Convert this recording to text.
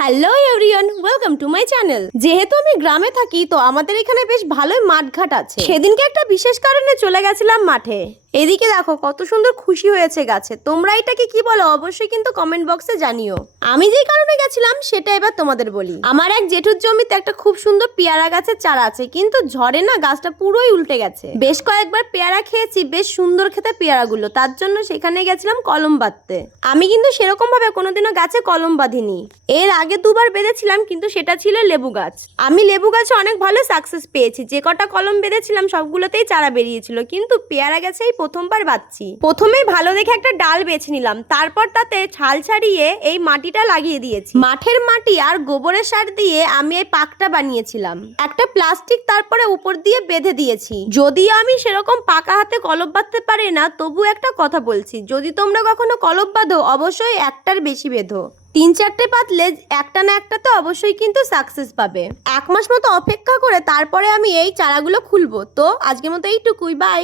Hello everyone, welcome to my channel. যেহেতু আমি গ্রামে থাকি তো আমাদের এখানে বেশ ভালোই মাঠঘাট আছে। সেদিনকে একটা বিশেষ কারণে চলে গেছিলাম মাঠে। এদিকে দেখো কত সুন্দর খুশি হয়েছে গাছে। তোমরা এটাকে কি বলো অবশ্যই কিন্তু কমেন্ট বক্সে জানিও। আমি যেই কারণে গেছিলাম সেটা এবার তোমাদের বলি। আমার এক জেঠুর জমিতে একটা খুব সুন্দর পেয়ারা গাছের চারা আছে, কিন্তু ঝড়ে না গাছটা পুরোই উল্টে গেছে। বেশ কয়েকবার পেয়ারা খেয়েছি, বেশ সুন্দর খেতে পেয়ারাগুলো, তার জন্য সেখানে গেছিলাম কলম বাঁধতে। আমি কিন্তু সেরকম ভাবে কোনোদিনও গাছে কলম বাঁধিনি। এর আগে দুবার বেঁধেছিলাম, কিন্তু সেটা ছিল লেবু গাছ। আমি লেবু গাছে অনেক ভালো সাকসেস পেয়েছি। যে কটা কলম বেঁধেছিলাম সবগুলোতেই চারা বেরিয়েছিল, কিন্তু পেয়ারা গাছেই প্রথমবার বাঁধছি। প্রথমেই ভালো দেখে একটা ডাল বেছে নিলাম, তারপর তাতে ছাল ছাড়িয়ে এই মাটিটা লাগিয়ে দিয়েছি। মাঠের মাটি আর গোবরের সার দিয়ে আমি এই পাকটা বানিয়েছিলাম। একটা প্লাস্টিক তারপরে উপর দিয়ে বেঁধে দিয়েছি। যদিও আমি সেরকম পাকা হাতে কলম বাঁধতে পারি না, তবু একটা কথা বলছি, যদি তোমরা কখনো কলম বাঁধো অবশ্যই একটার বেশি বেঁধো। 3-4টে বাঁধলে একটা না একটা তো অবশ্যই কিন্তু সাকসেস পাবে। 1 মাস মতো অপেক্ষা করে তারপরে আমি এই চারাগুলো খুলবো। তো আজকের মতো এইটুকুই, বাই।